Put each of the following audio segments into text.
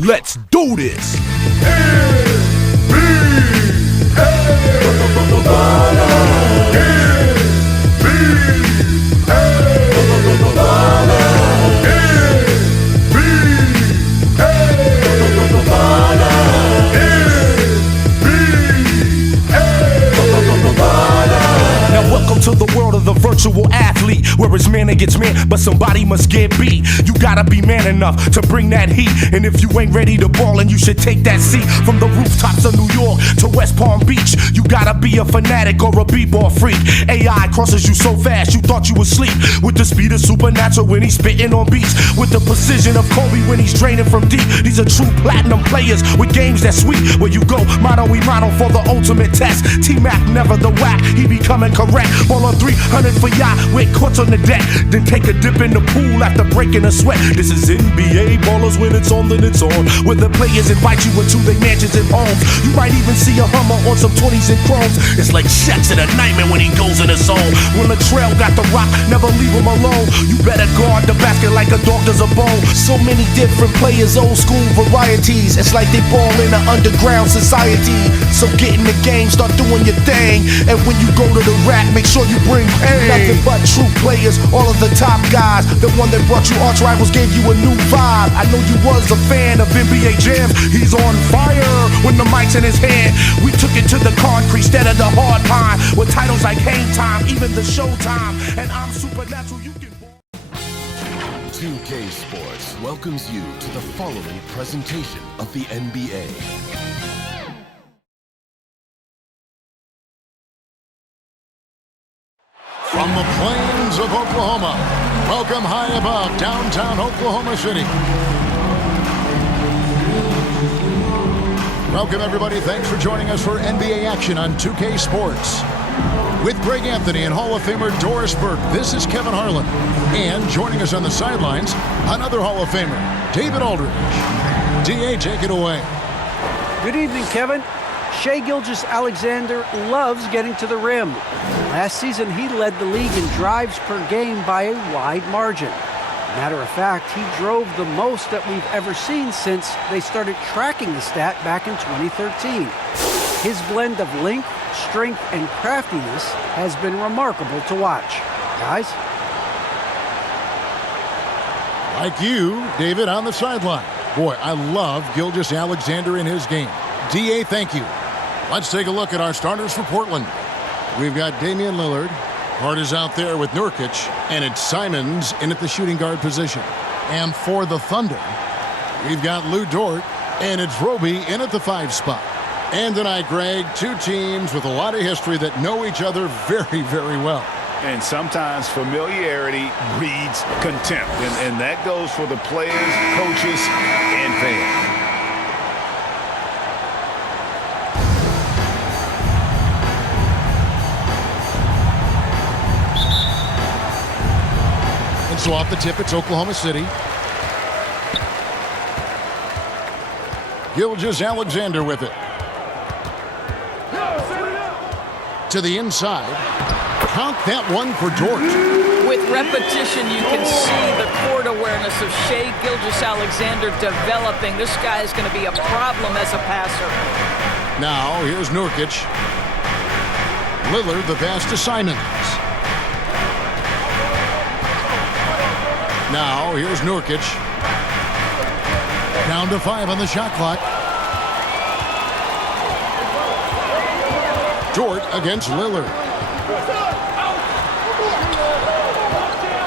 Let's do this. Welcome to the world of the virtual athlete, where it's man against man, but somebody must get beat. You gotta be man enough to bring that heat, and if you ain't ready to ball, and you should take that seat. From the rooftops of New York to West Palm Beach, you gotta be a fanatic or a b-ball freak. AI crosses you so fast, you thought you would sleep. With the speed of Supernatural when he's spitting on beats, with the precision of Kobe when he's draining from deep. These are true platinum players with games that sweet. Where you go, motto we motto for the ultimate test. T-Mac never the whack, he be coming correct. Ball on 300 for yacht with courts on the deck. Then take a dip in the pool after breaking a sweat. This is NBA ballers, when it's on then it's on. Where the players invite you into their mansions and homes. You might even see a Hummer on some 20s and chromes. It's like Shaq's in a nightmare when he goes in his zone. When the trail got the rock, never leave him alone. You better guard the basket like a dog does a bone. So many different players, old school varieties. It's like they ball in an underground society. So get in the game, start doing your thing. And when you go to the rack, make sure you bring pain. Nothing but true players, all of the top guys. The one that brought you arch rivals gave you a new vibe. I know you was a fan of NBA jams. He's on fire when the mic's in his hand. We took it to the concrete instead of the hard pine. With titles like Hang Time, even the Showtime. And I'm Supernatural, you can... 2K Sports welcomes you to the following presentation of the NBA. From the plains of Oklahoma, welcome high above downtown Oklahoma City. Welcome everybody, thanks for joining us for NBA action on 2K Sports. With Greg Anthony and Hall of Famer Doris Burke, this is Kevin Harlan. And joining us on the sidelines, another Hall of Famer, David Aldridge. DA, take it away. Good evening, Kevin. Shai Gilgeous-Alexander loves getting to the rim. Last season, he led the league in drives per game by a wide margin. Matter of fact, he drove the most that we've ever seen since they started tracking the stat back in 2013. His blend of length, strength, and craftiness has been remarkable to watch. Guys? Like you, David, on the sideline. Boy, I love Gilgeous-Alexander in his game. DA, thank you. Let's take a look at our starters for Portland. We've got Damian Lillard. Hart is out there with Nurkic, and it's Simons in at the shooting guard position. And for the Thunder, we've got Lou Dort, and it's Roby in at the 5 spot. And tonight, Greg, two teams with a lot of history that know each other very, very well. And sometimes familiarity breeds contempt, and that goes for the players, coaches, and fans. And so off the tip, it's Oklahoma City. Gilgeous-Alexander with it. To the inside. Count that one for Dort. With repetition, you can see the court awareness of Shai Gilgeous-Alexander developing. This guy is going to be a problem as a passer. Now, here's Nurkic. Lillard, the pass to Simons. Now, here's Nurkic. Down to 5 on the shot clock. Dort against Lillard.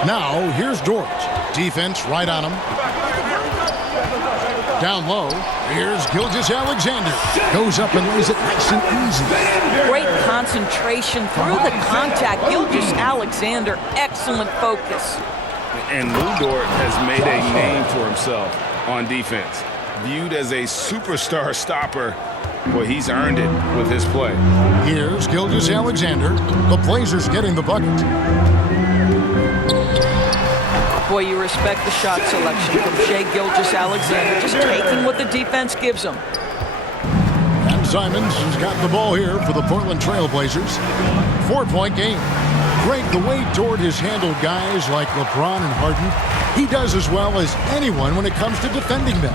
Now, here's Dort. Defense right on him. Down low, here's Gilgeous-Alexander. Goes up and lays it nice and easy. Great concentration through the contact. Gilgeous-Alexander, excellent focus. And Lou Dort has made a name for himself on defense. Viewed as a superstar stopper, well, he's earned it with his play. Here's Gilgeous-Alexander. The Blazers getting the bucket. Boy, you respect the shot selection from Shai Gilgeous-Alexander, just taking what the defense gives him. And Simons has got the ball here for the Portland Trailblazers. 4-point game. Greg, the way Dort has handled guys like LeBron and Harden, he does as well as anyone when it comes to defending them.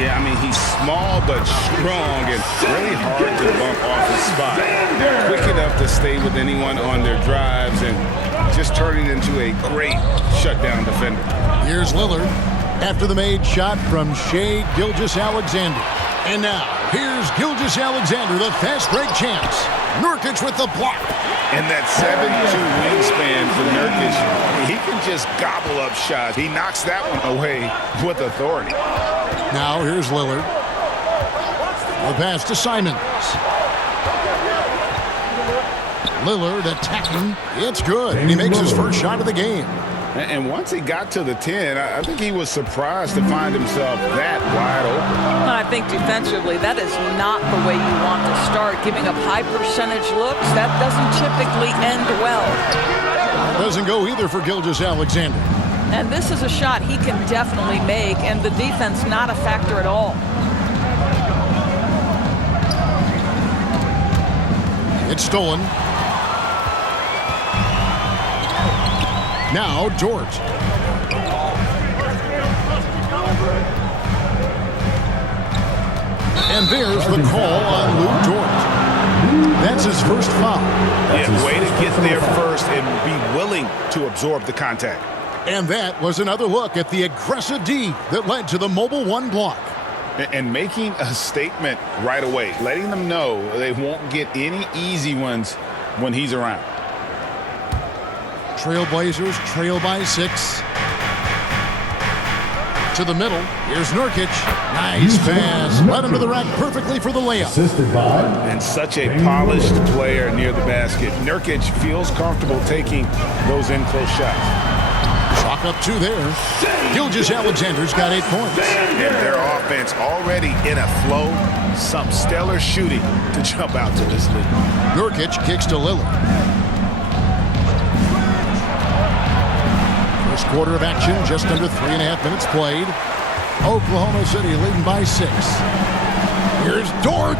Yeah, I mean, he's small but strong and really hard to bump off his spot. They're quick enough to stay with anyone on their drives and just turning into a great shutdown defender. Here's Lillard after the made shot from Shai Gilgeous-Alexander. And now, here's Gilgeous-Alexander, the fast break champs. Nurkic with the block. And that 7'2" wingspan for Nurkic, he can just gobble up shots. He knocks that one away with authority. Now, here's Lillard. The pass to Simons. Lillard attacking. It's good. And he makes his first shot of the game. And once he got to the 10, I think he was surprised to find himself that wide open. I think defensively, that is not the way you want to start. Giving up high percentage looks, that doesn't typically end well. Doesn't go either for Gilgeous-Alexander. And this is a shot he can definitely make, and the defense not a factor at all. It's stolen. Now, George. And there's the call on Lou George. That's his first foul. Yeah, way to get there first and be willing to absorb the contact. And that was another look at the aggressive D that led to the mobile one block. And making a statement right away, letting them know they won't get any easy ones when he's around. Trailblazers trail by 6. To the middle. Here's Nurkic. Nice pass. Led him to the rack perfectly for the layup. Assisted by. And such a polished player near the basket. Nurkic feels comfortable taking those in-close shots. Chalk up 2 there. Gilgeous-Alexander's got 8 points. And their offense already in a flow. Some stellar shooting to jump out to this league. Nurkic kicks to Lillard. First quarter of action, just under 3.5 minutes played. Oklahoma City leading by 6. Here's Dort.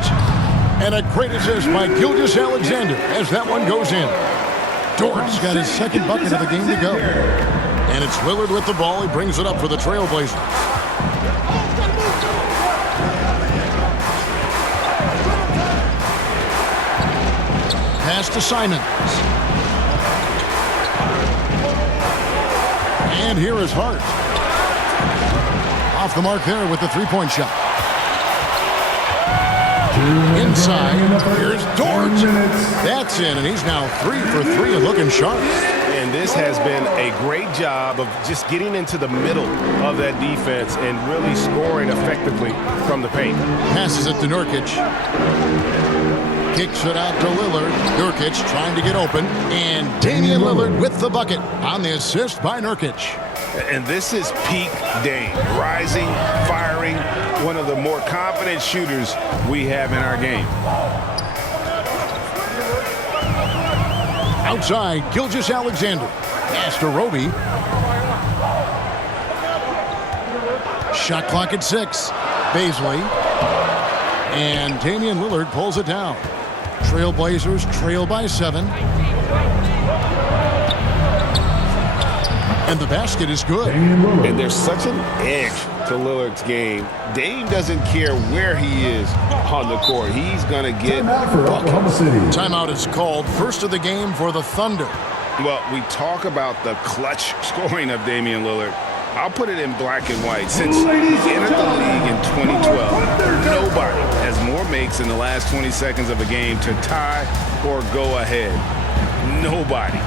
And a great assist by Gilgeous-Alexander as that one goes in. Dort's got his second bucket of the game to go. And it's Lillard with the ball. He brings it up for the Trailblazers. Pass to Simons. And here is Hart. Off the mark there with the three-point shot. Inside, here's Dort. That's in, and he's now 3 for 3 and looking sharp. And this has been a great job of just getting into the middle of that defense and really scoring effectively from the paint. Passes it to Nurkic. Kicks it out to Lillard. Nurkic trying to get open. And Damian Lillard with the bucket on the assist by Nurkic. And this is peak Dame. Rising, firing, one of the more confident shooters we have in our game. Outside, Gilgeous-Alexander. Pass to Roby. Shot clock at 6. Baisley. And Damian Lillard pulls it down. Trailblazers trail by 7. And the basket is good. And there's such an edge to Lillard's game. Dame doesn't care where he is on the court. He's going to get buckets. Timeout is called. First of the game for the Thunder. Well, we talk about the clutch scoring of Damian Lillard. I'll put it in black and white. Since he entered the league in 2012, nobody has more makes in the last 20 seconds of a game to tie or go ahead. Nobody.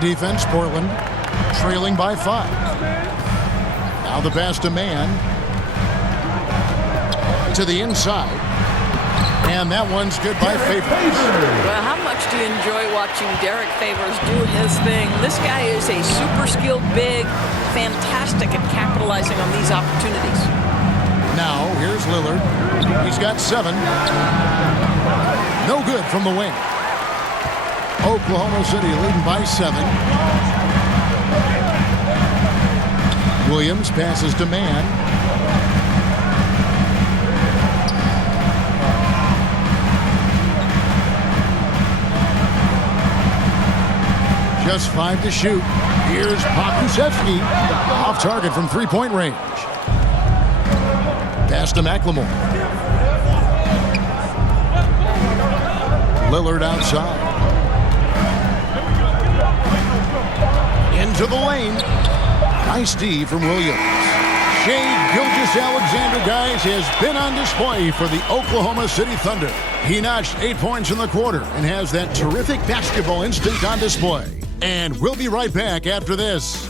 On defense, Portland trailing by 5. Now the pass to man. To the inside. And that one's good by Favors. Well, how much do you enjoy watching Derek Favors do his thing? This guy is a super skilled big, fantastic at capitalizing on these opportunities. Now, here's Lillard. He's got 7. No good from the wing. Oklahoma City leading by 7. Williams passes to man. Just 5 to shoot. Here's Pokusevski. Off target from three-point range. Pass to McLemore. Lillard outside. Into the lane. Nice D from Williams. Shai Gilgeous-Alexander, guys, has been on display for the Oklahoma City Thunder. He notched 8 points in the quarter and has that terrific basketball instinct on display. And we'll be right back after this.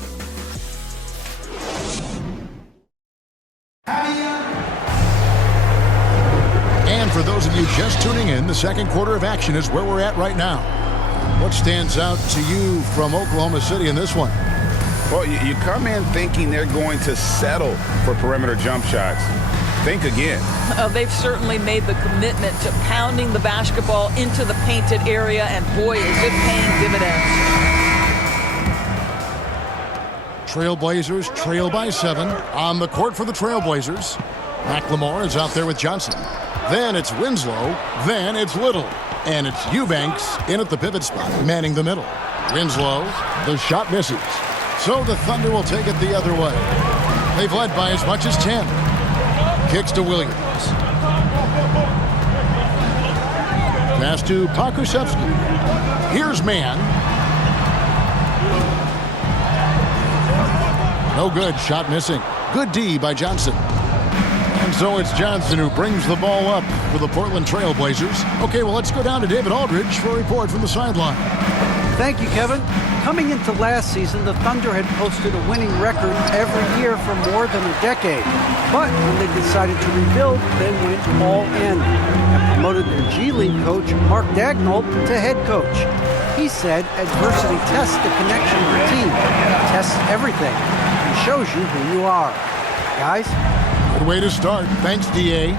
And for those of you just tuning in, the second quarter of action is where we're at right now. What stands out to you from Oklahoma City in this one? Well, you come in thinking they're going to settle for perimeter jump shots. Think again. They've certainly made the commitment to pounding the basketball into the painted area, and boy, is it paying dividends. Trailblazers trail by 7. On the court for the Trailblazers. McLemore is out there with Johnson. Then it's Winslow. Then it's Little. And it's Eubanks in at the pivot spot, manning the middle. Winslow, the shot misses. So the Thunder will take it the other way. They've led by as much as 10. Kicks to Williams. Pass to Pokusevski. Here's man. No good. Shot missing. Good D by Johnson. And so it's Johnson who brings the ball up for the Portland Trailblazers. Okay, well, let's go down to David Aldridge for a report from the sideline. Thank you, Kevin. Coming into last season, the Thunder had posted a winning record every year for more than a decade. But when they decided to rebuild, they went all in and promoted their G League coach, Mark Dagnall, to head coach. He said adversity tests the connection of the team, tests everything, and shows you who you are. Guys? Good way to start. Thanks, D.A.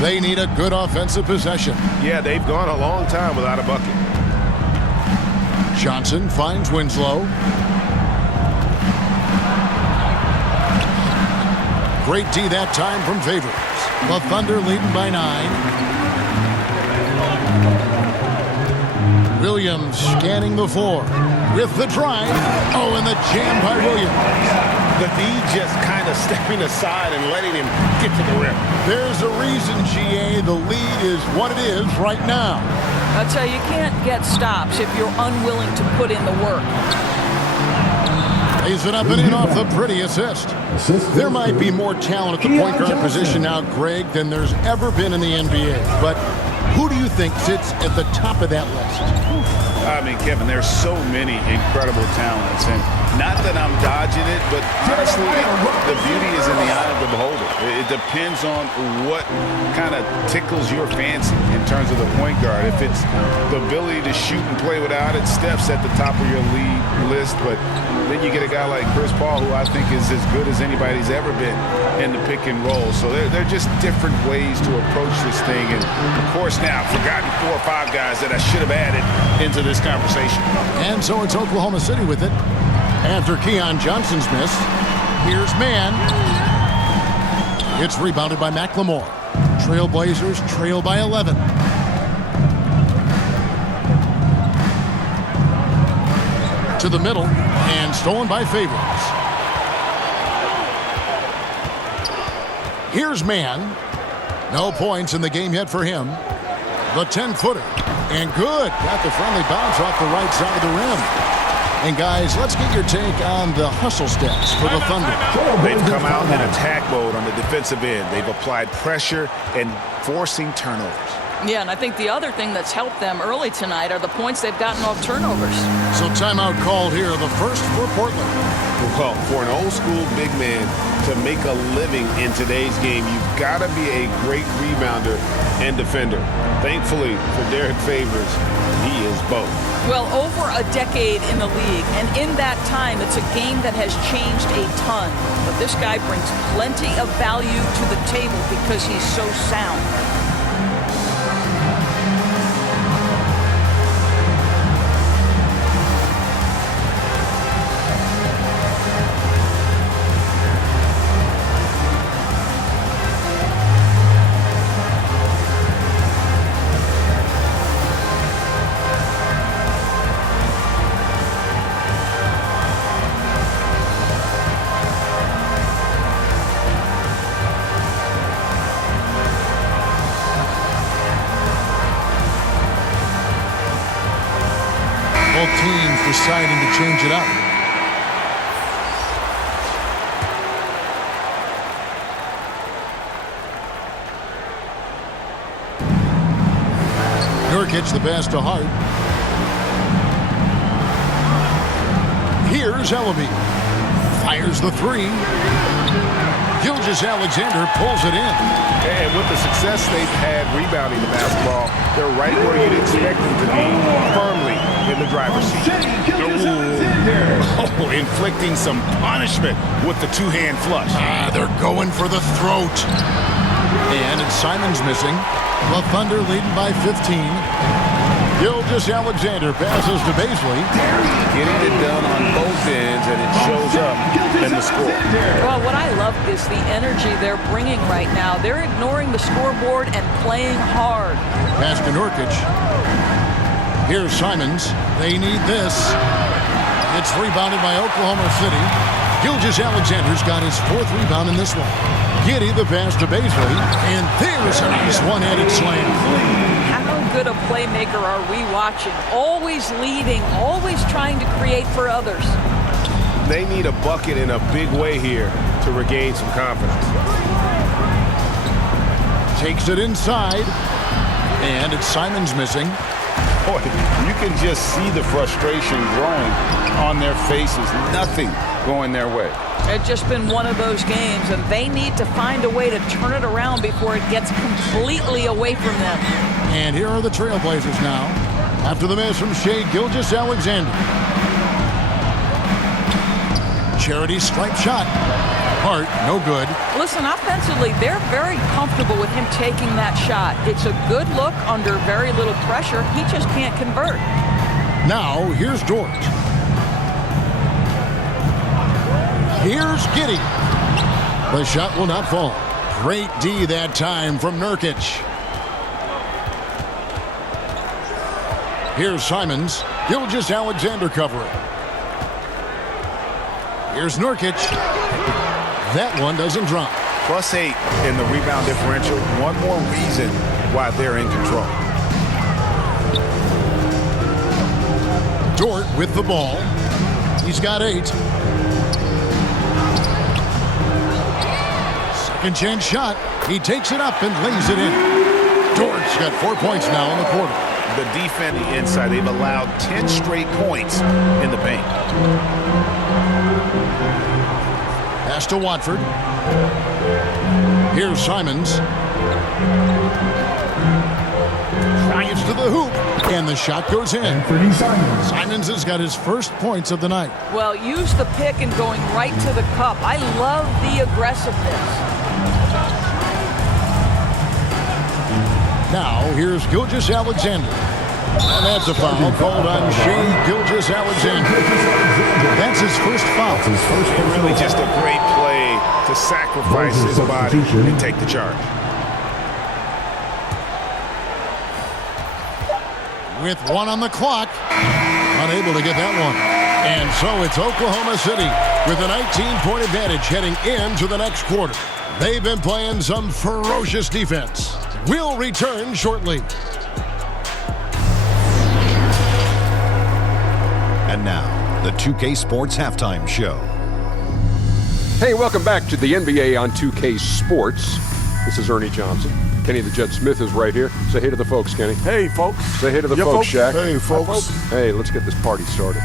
They need a good offensive possession. Yeah, they've gone a long time without a bucket. Johnson finds Winslow. Great D that time from Favors. The Thunder leading by 9. Williams scanning the floor with the drive. Oh, and the jam by Williams. The D just kind of stepping aside and letting him get to the rim. There's a reason, GA, the lead is what it is right now. I'll tell you, you can't get stops if you're unwilling to put in the work. Lays it up and in off the pretty assist. There might be more talent at the point guard position now, Greg, than there's ever been in the NBA. But who do you think sits at the top of that list? I mean, Kevin, there's so many incredible talents. And not that I'm dodging it, but honestly, the beauty is in the eye of the beholder. It depends on what kind of tickles your fancy in terms of the point guard. If it's the ability to shoot and play without it, Steph's at the top of your league list. But then you get a guy like Chris Paul, who I think is as good as anybody's ever been in the pick and roll. So they're just different ways to approach this thing. And, of course, now I've forgotten 4 or 5 guys that I should have added into this conversation. And so it's Oklahoma City with it. After Keon Johnson's miss, here's man. It's rebounded by McLemore. Trailblazers trail by 11. To the middle, and stolen by Favors. Here's man. No points in the game yet for him. The 10-footer. And good. Got the friendly bounce off the right side of the rim. And, guys, let's get your take on the hustle stats for the Thunder. They've come out in attack mode on the defensive end. They've applied pressure and forcing turnovers. Yeah, and I think the other thing that's helped them early tonight are the points they've gotten off turnovers. So timeout called here, the first for Portland. Well, for an old school big man to make a living in today's game, you've got to be a great rebounder and defender. Thankfully for Derek Favors, he is both. Well, over a decade in the league, and in that time, it's a game that has changed a ton. But this guy brings plenty of value to the table because he's so sound. Both teams deciding to change it up. Nurkic the pass to Hart. Here's Ellaby. Fires the three. Gilgeous-Alexander pulls it in. And with the success they've had rebounding the basketball, they're right where you'd expect them to be, firmly in the driver's seat. Oh, inflicting some punishment with the two-hand flush. They're going for the throat. And it's Simons missing. The Thunder leading by 15. Gilgeous-Alexander passes to Baisley. Getting it done on both ends, and it shows up in the score. Well, what I love is the energy they're bringing right now. They're ignoring the scoreboard and playing hard. Pass to Nurkic. Here's Simons. They need this. It's rebounded by Oklahoma City. Gilgeous-Alexander's got his fourth rebound in this one. Giddey the pass to Baisley. And there's a nice one-handed slam. How good a playmaker are we watching? Always leading, always trying to create for others. They need a bucket in a big way here to regain some confidence. Takes it inside. And it's Simons missing. Boy, you can just see the frustration growing on their faces. Nothing going their way. It's just been one of those games, and they need to find a way to turn it around before it gets completely away from them. And here are the Trailblazers now. After the miss from Shai Gilgeous-Alexander. Charity stripe shot. Hart, no good. Listen, offensively, they're very comfortable with him taking that shot. It's a good look under very little pressure. He just can't convert. Now, here's Dort. Here's Giddey. The shot will not fall. Great D that time from Nurkic. Here's Simons. Gilgeous-Alexander covering. Here's Nurkic. That one doesn't drop. +8 in the rebound differential. One more reason why they're in control. Dort with the ball. He's got 8. Second chance shot. He takes it up and lays it in. Dort's got 4 points now in the quarter. The defense inside, they've allowed 10 straight points in the paint. Pass to Watford. Here's Simons. Drives to the hoop. And the shot goes in. Simons has got his first points of the night. Well, use the pick and going right to the cup. I love the aggressiveness. Now, here's Gilgeous-Alexander. And that's a foul called on Shai Gilgeous-Alexander. That's his first foul. Really just a great play to sacrifice his body and take the charge. With 1 on the clock. Unable to get that one. And so it's Oklahoma City with a 19-point advantage heading into the next quarter. They've been playing some ferocious defense. We'll return shortly. And now, the 2K Sports Halftime Show. Hey, welcome back to the NBA on 2K Sports. This is Ernie Johnson. Kenny the Jet Smith is right here. Say hey to the folks, Kenny. Hey, folks. Say hey to the folks, Shaq. Hey, folks. Hey, let's get this party started.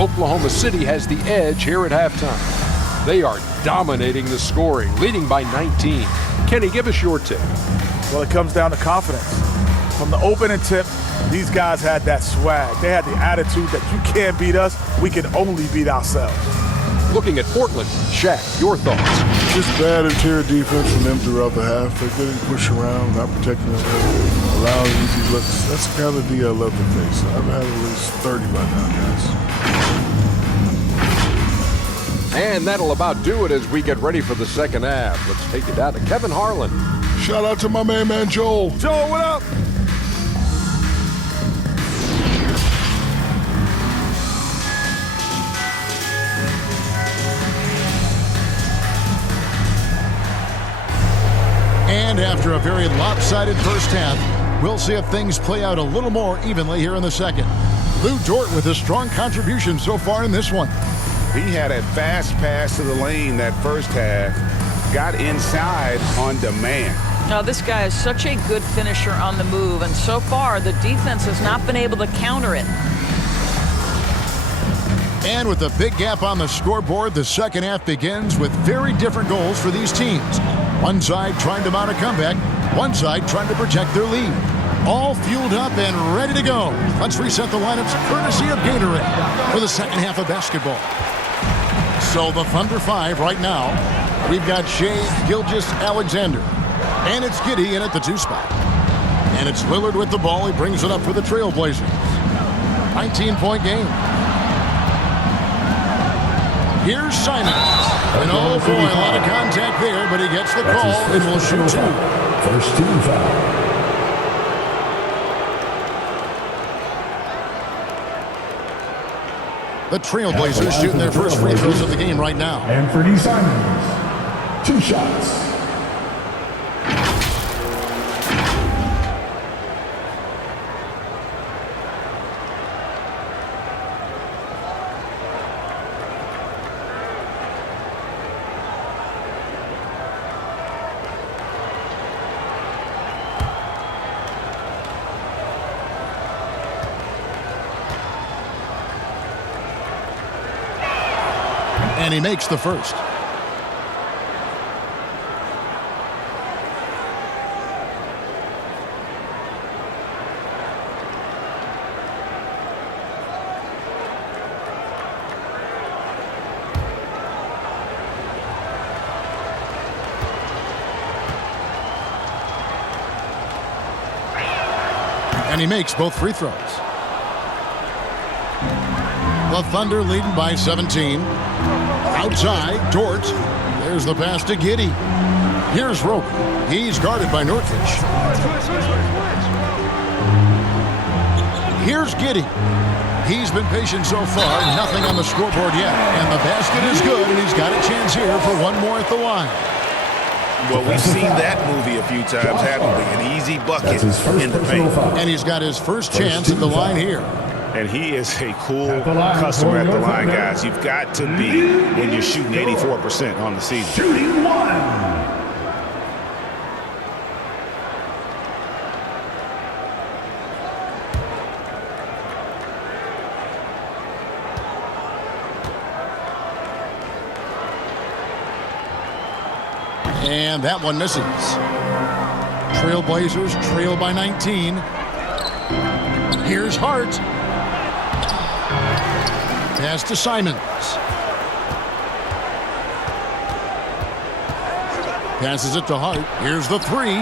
Oklahoma City has the edge here at halftime. They are dominating the scoring, leading by 19. Kenny, give us your tip. Well, it comes down to confidence. From the opening tip, these guys had that swag. They had the attitude that you can't beat us, we can only beat ourselves. Looking at Portland, Shaq, your thoughts? Just bad interior defense from them throughout the half. They're getting pushed around, not protecting the rim, allowing easy looks. That's the kind of D I love to face. I've had at least 30 by now, guys. And that'll about do it as we get ready for the second half. Let's take it down to Kevin Harlan. Shout out to my man Joel. Joel, what up? And after a very lopsided first half, we'll see if things play out a little more evenly here in the second. Lou Dort with a strong contribution so far in this one. He had a fast pass to the lane that first half, got inside on demand. Now, this guy is such a good finisher on the move, and so far the defense has not been able to counter it. And with a big gap on the scoreboard, the second half begins with very different goals for these teams. One side trying to mount a comeback, one side trying to protect their lead. All fueled up and ready to go. Let's reset the lineups courtesy of Gatorade for the second half of basketball. So the Thunder 5 right now. We've got Shai Gilgeous-Alexander. And it's Giddey in at the 2 spot. And it's Lillard with the ball. He brings it up for the Trailblazers. 19-point game. Here's Simon. And oh boy, a lot of contact there, but he gets the call and will shoot 2. First team foul. The Trailblazers shooting their first free throws of the game right now. Anthony Simons, 2 shots. And he makes the first. And he makes both free throws. The Thunder leading by 17. Outside, Dort. There's the pass to Giddey. Here's Roby. He's guarded by Nurkic. Here's Giddey. He's been patient so far. Nothing on the scoreboard yet. And the basket is good, and he's got a chance here for one more at the line. Well, we've seen that movie a few times, haven't we? An easy bucket in the paint. And he's got his first chance at the line here. And he is a cool customer at the line, guys. You've got to be when you're shooting 84% on the season. Shooting 1. And that one misses. Trailblazers trail by 19. Here's Hart. Pass to Simons. Passes it to Hart. Here's the 3.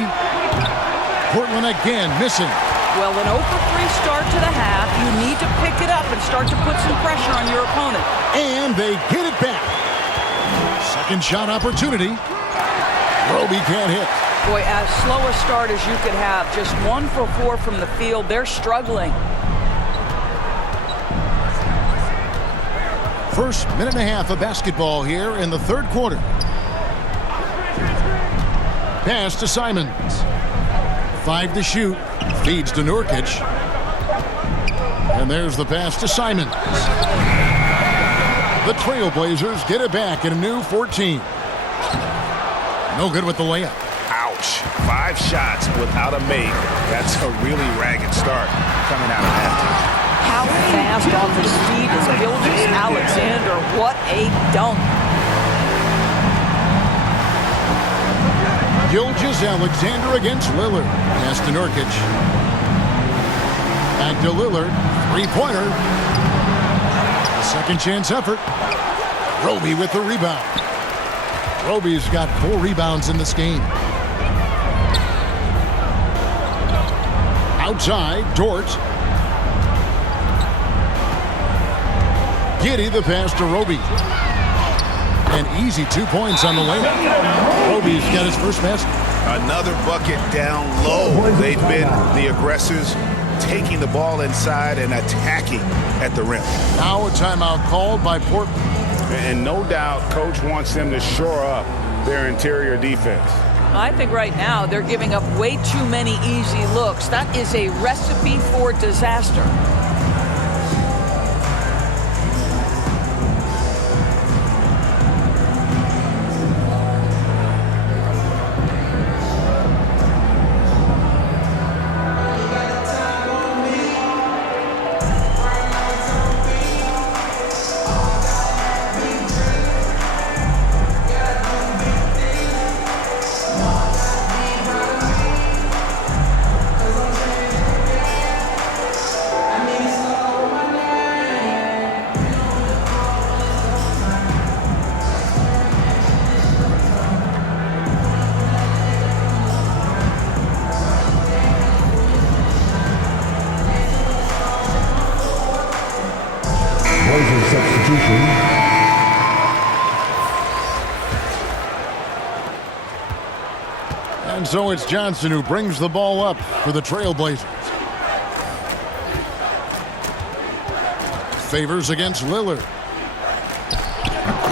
Portland again missing. Well, an 0 for 3 start to the half. You need to pick it up and start to put some pressure on your opponent. And they get it back. Second shot opportunity. Roby can't hit. Boy, as slow a start as you could have. Just 1 for 4 from the field. They're struggling. First minute and a half of basketball here in the third quarter. Pass to Simons. 5 to shoot. Feeds to Nurkic. And there's the pass to Simons. The Trailblazers get it back in a new 14. No good with the layup. Ouch. Ouch. 5 shots without a make. That's a really ragged start coming out of halftime. How fast off his feet is Gilgeous-Alexander. What a dunk. Gilgeous-Alexander against Lillard. Pass to Nurkic. Back to Lillard. Three-pointer. Second chance effort. Roby with the rebound. Roby's got 4 rebounds in this game. Outside, Dort. Giddey the pass to Roby. An easy 2 points on the layup. Roby's got his first basket. Another bucket down low. They've been the aggressors, taking the ball inside and attacking at the rim. Now a timeout called by Portland. And no doubt Coach wants them to shore up their interior defense. I think right now they're giving up way too many easy looks. That is a recipe for disaster. And so it's Johnson who brings the ball up for the Trailblazers. Favors against Lillard.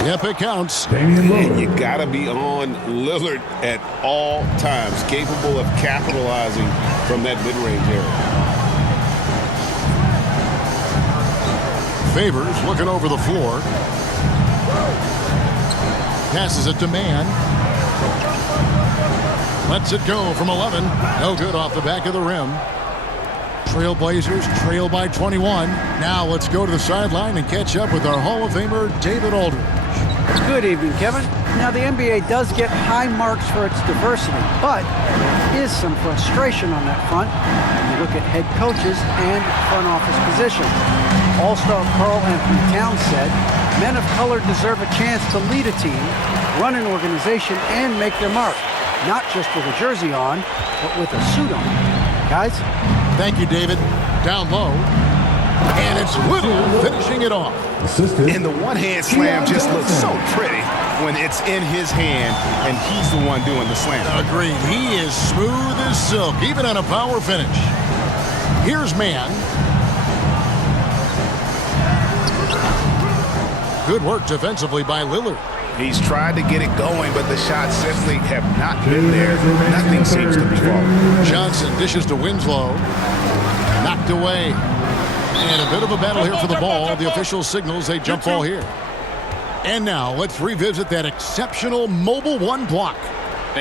Yep, it counts. And you got to be on Lillard at all times, capable of capitalizing from that mid-range area. Favors looking over the floor. Passes it to Mann. Lets it go from 11. No good off the back of the rim. Trailblazers trail by 21. Now let's go to the sideline and catch up with our Hall of Famer, David Aldridge. Good evening, Kevin. Now, the NBA does get high marks for its diversity, but there is some frustration on that front when you look at head coaches and front office positions. All-star Karl Anthony Towns said, men of color deserve a chance to lead a team, run an organization, and make their mark. Not just with a jersey on, but with a suit on. Guys? Thank you, David. Down low. And it's Little finishing it off. And the one-hand slam just looks so pretty when it's in his hand and he's the one doing the slam. Agreed. He is smooth as silk, even on a power finish. Here's Mann. Good work defensively by Lillard. He's tried to get it going, but the shots simply have not been there. Nothing seems to be falling. Johnson dishes to Winslow. Knocked away. And a bit of a battle here for the ball. The official signals a jump ball here. And now let's revisit that exceptional mobile one block.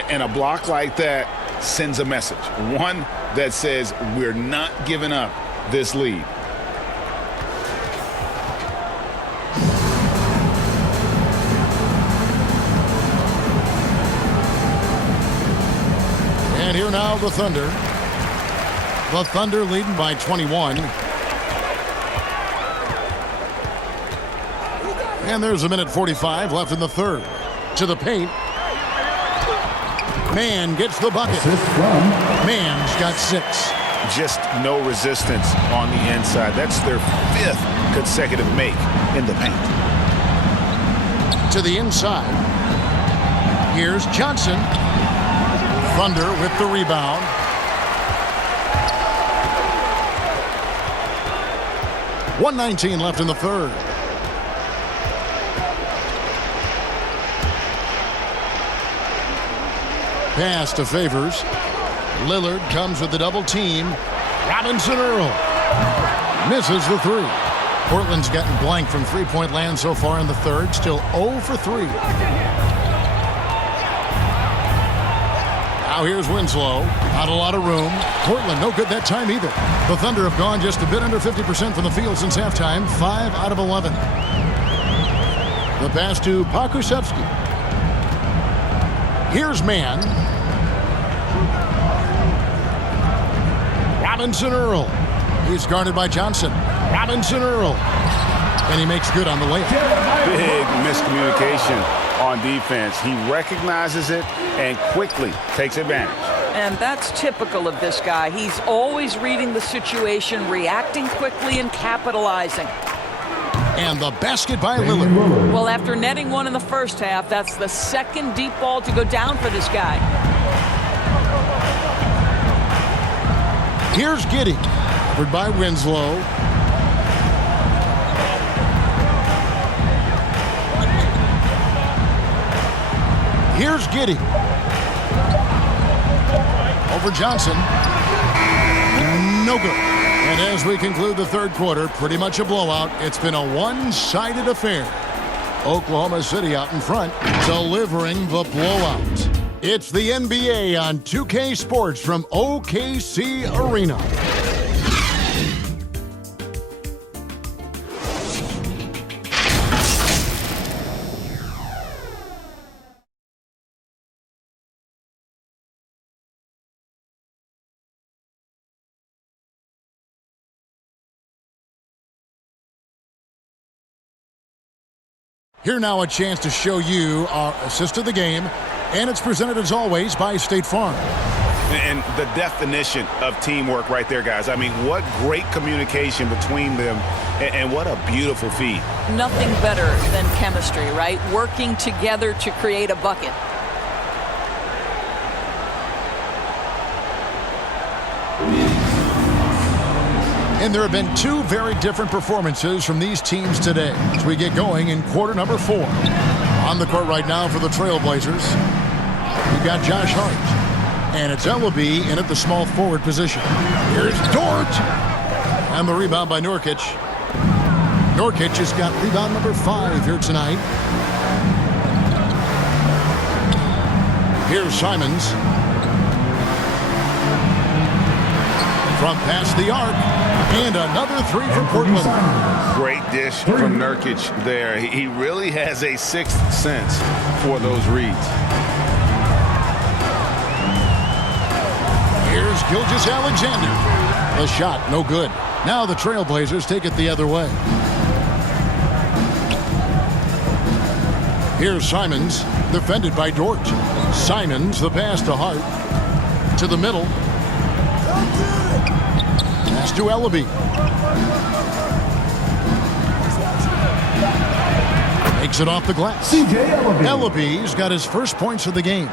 And a block like that sends a message. One that says we're not giving up this lead. And here now the Thunder. The Thunder leading by 21. And there's a minute 45 left in the third. To the paint. Mann gets the bucket. Mann's got 6. Just no resistance on the inside. That's their 5th consecutive make in the paint. To the inside. Here's Johnson. Thunder with the rebound. .119 left in the third. Pass to Favors. Lillard comes with the double team. Robinson Earl misses the 3. Portland's gotten blank from three-point land so far in the third. Still 0 for 3. Now here's Winslow. Not a lot of room. Portland, no good that time either. The Thunder have gone just a bit under 50% from the field since halftime. 5 out of 11. The pass to Pokusevski. Here's Mann. Robinson Earl. He's guarded by Johnson. Robinson Earl. And he makes good on the layup. Big miscommunication on defense. He recognizes it and quickly takes advantage. And that's typical of this guy. He's always reading the situation, reacting quickly, and capitalizing. And the basket by Lillard. Well, after netting one in the first half, that's the second deep ball to go down for this guy. Here's Giddey. Covered by Winslow. Here's Giddey. Over Johnson. No good. And as we conclude the third quarter, pretty much a blowout. It's been a one-sided affair. Oklahoma City out in front, delivering the blowout. It's the NBA on 2K Sports from OKC Arena. Here now a chance to show you our assist of the game, and it's presented as always by State Farm. And the definition of teamwork right there, guys. I mean, what great communication between them, and what a beautiful feed. Nothing better than chemistry, right? Working together to create a bucket. And there have been two very different performances from these teams today as we get going in quarter number 4. On the court right now for the Trailblazers, we've got Josh Hart. And it's Ellaby in at the small forward position. Here's Dort. And the rebound by Nurkic. Nurkic has got rebound number 5 here tonight. Here's Simons. From past the arc. And another 3 from Portland. Great dish from Nurkic there. He really has a sixth sense for those reads. Here's Gilgeous Alexander. The shot, no good. Now the Trailblazers take it the other way. Here's Simons, defended by Dort. Simons, the pass to Hart. To the middle. Pass to Ellaby. Makes it off the glass. Ellaby's got his first points of the game.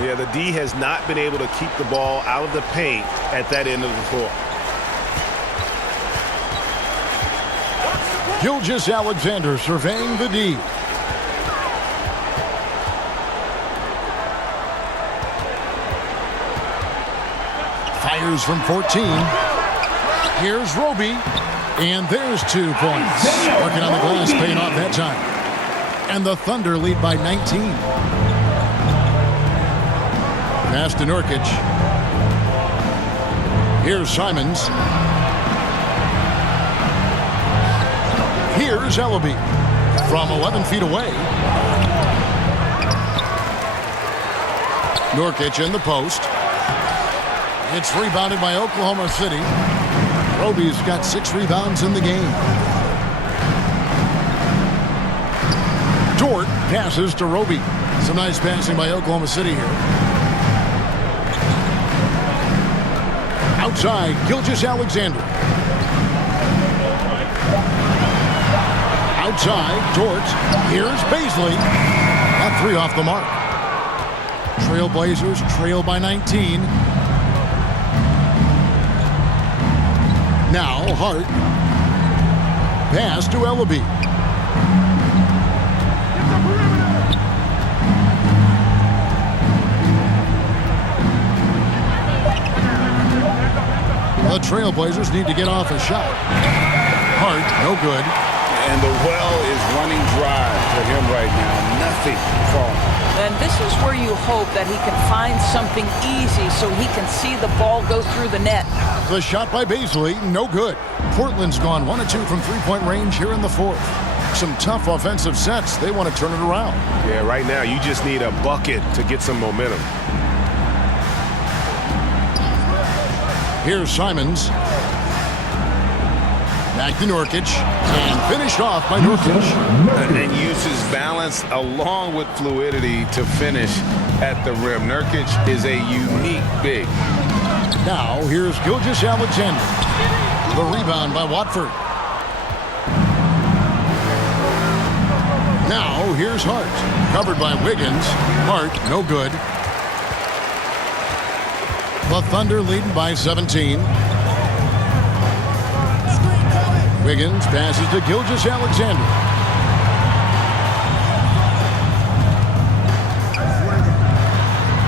Yeah, the D has not been able to keep the ball out of the paint at that end of the floor. Gilgeous Alexander surveying the D. Fires from 14. Here's Roby. And there's 2 points. Working on the glass, paying off that time. And the Thunder lead by 19. Pass to Nurkic. Here's Simons. Here's Ellaby. From 11 feet away. Nurkic in the post. It's rebounded by Oklahoma City. Roby's got 6 rebounds in the game. Dort passes to Roby. Some nice passing by Oklahoma City here. Outside, Gilgeous Alexander. Outside, Dort. Here's Baisley. That 3 off the mark. Trailblazers trail by 19. Now Hart. Pass to Ellaby. The Trailblazers need to get off a shot. Hart, no good. And the well is running dry for him right now. Nothing falling. And this is where you hope that he can find something easy so he can see the ball go through the net. The shot by Baisley, no good. Portland's gone 1 of 2 from three-point range here in the fourth. Some tough offensive sets. They want to turn it around. Yeah, right now you just need a bucket to get some momentum. Here's Simons. Back to Nurkic. And finished off by Nurkic. And uses balance along with fluidity to finish at the rim. Nurkic is a unique big. Now, here's Gilgeous-Alexander. The rebound by Watford. Now, here's Hart. Covered by Wiggins. Hart, no good. The Thunder leading by 17. Wiggins passes to Gilgeous-Alexander.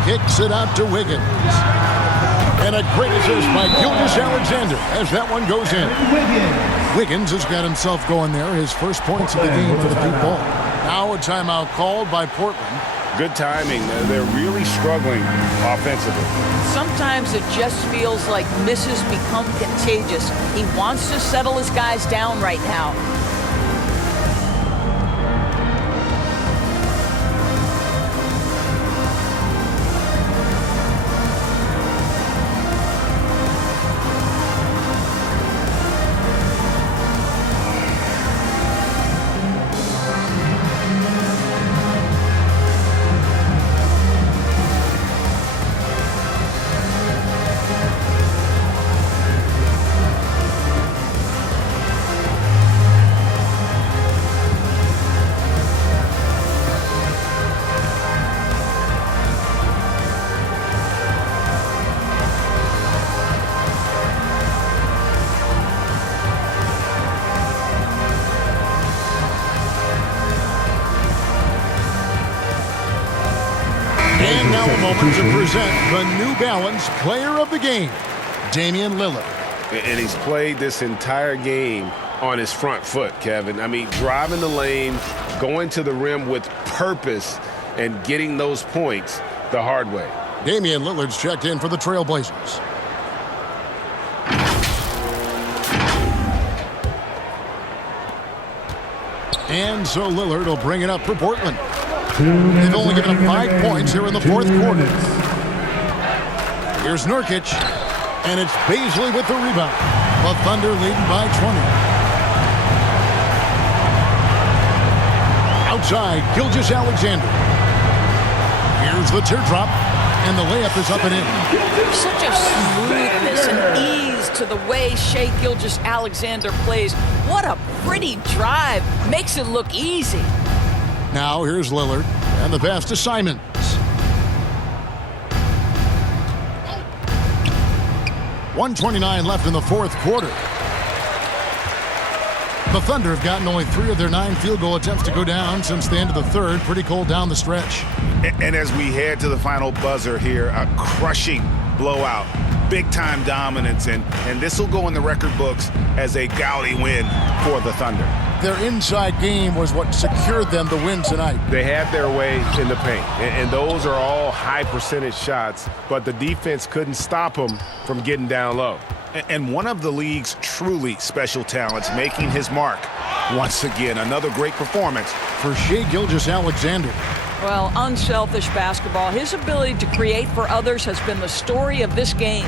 Kicks it out to Wiggins. And a great assist by Gilgeous-Alexander as that one goes in. Wiggins has got himself going there. His first points of the game for the Pink Ball. Now a timeout called by Portland. Good timing. They're really struggling offensively. Sometimes it just feels like misses become contagious. He wants to settle his guys down right now. And now a moment to present the New Balance Player of the Game, Damian Lillard. And he's played this entire game on his front foot, Kevin. I mean, driving the lane, going to the rim with purpose, and getting those points the hard way. Damian Lillard's checked in for the Trailblazers. And so Lillard will bring it up for Portland. They've only given up 5 points here in the fourth quarter. Here's Nurkic, and it's Baisley with the rebound. The Thunder leading by 20. Outside, Gilgeous-Alexander. Here's the teardrop, and the layup is up and in. Such a smoothness and ease to the way Shai Gilgeous-Alexander plays. What a pretty drive. Makes it look easy. Now here's Lillard, and the pass to Simons. .129 left in the fourth quarter. The Thunder have gotten only 3 of their 9 field goal attempts to go down since the end of the third. Pretty cold down the stretch. And as we head to the final buzzer here, a crushing blowout, big-time dominance, and this will go in the record books as a gaudy win for the Thunder. Their inside game was what secured them the win tonight. They had their way in the paint, and those are all high-percentage shots, but the defense couldn't stop them from getting down low. And one of the league's truly special talents making his mark. Once again, another great performance for Shai Gilgeous-Alexander. Well, unselfish basketball. His ability to create for others has been the story of this game.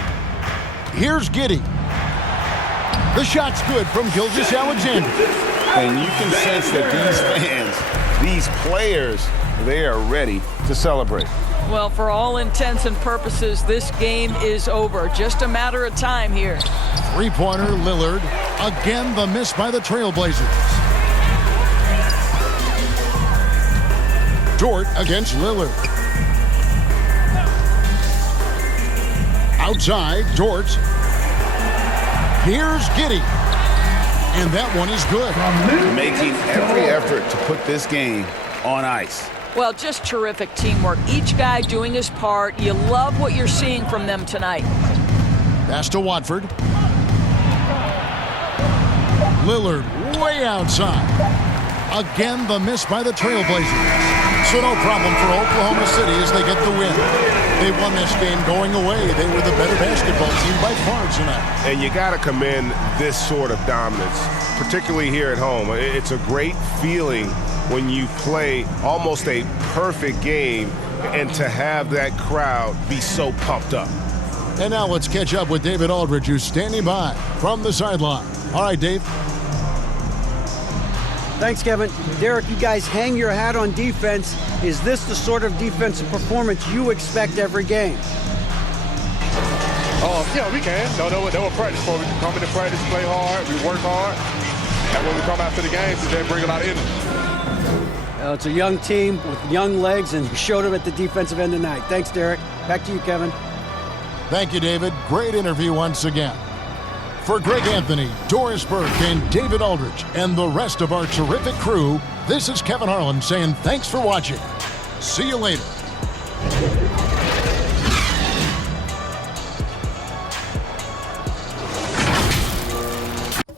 Here's Giddey. The shot's good from Gilgeous-Alexander. And you can sense that these fans, these players, they are ready to celebrate. Well, for all intents and purposes, this game is over. Just a matter of time here. Three-pointer, Lillard. Again, the miss by the Trailblazers. Dort against Lillard. Outside, Dort. Here's Giddey. And that one is good. Making every effort to put this game on ice. Well, just terrific teamwork. Each guy doing his part. You love what you're seeing from them tonight. Pass to Watford. Lillard way outside. Again, the miss by the Trailblazers. So no problem for Oklahoma City as they get the win. They won this game going away. They were the better basketball team by far tonight. And you got to commend this sort of dominance, particularly here at home. It's a great feeling when you play almost a perfect game and to have that crowd be so pumped up. And now let's catch up with David Aldridge, who's standing by from the sideline. All right, Dave. Thanks, Kevin. Derek, you guys hang your hat on defense. Is this the sort of defensive performance you expect every game? Yeah, we can. No practice for. We come into practice, play hard, we work hard, and when we come after the games, we bring a lot of energy. It's a young team with young legs, and you showed them at the defensive end tonight. Thanks, Derek. Back to you, Kevin. Thank you, David. Great interview once again. For Greg Anthony, Doris Burke, and David Aldridge, and the rest of our terrific crew, this is Kevin Harlan saying thanks for watching. See you later.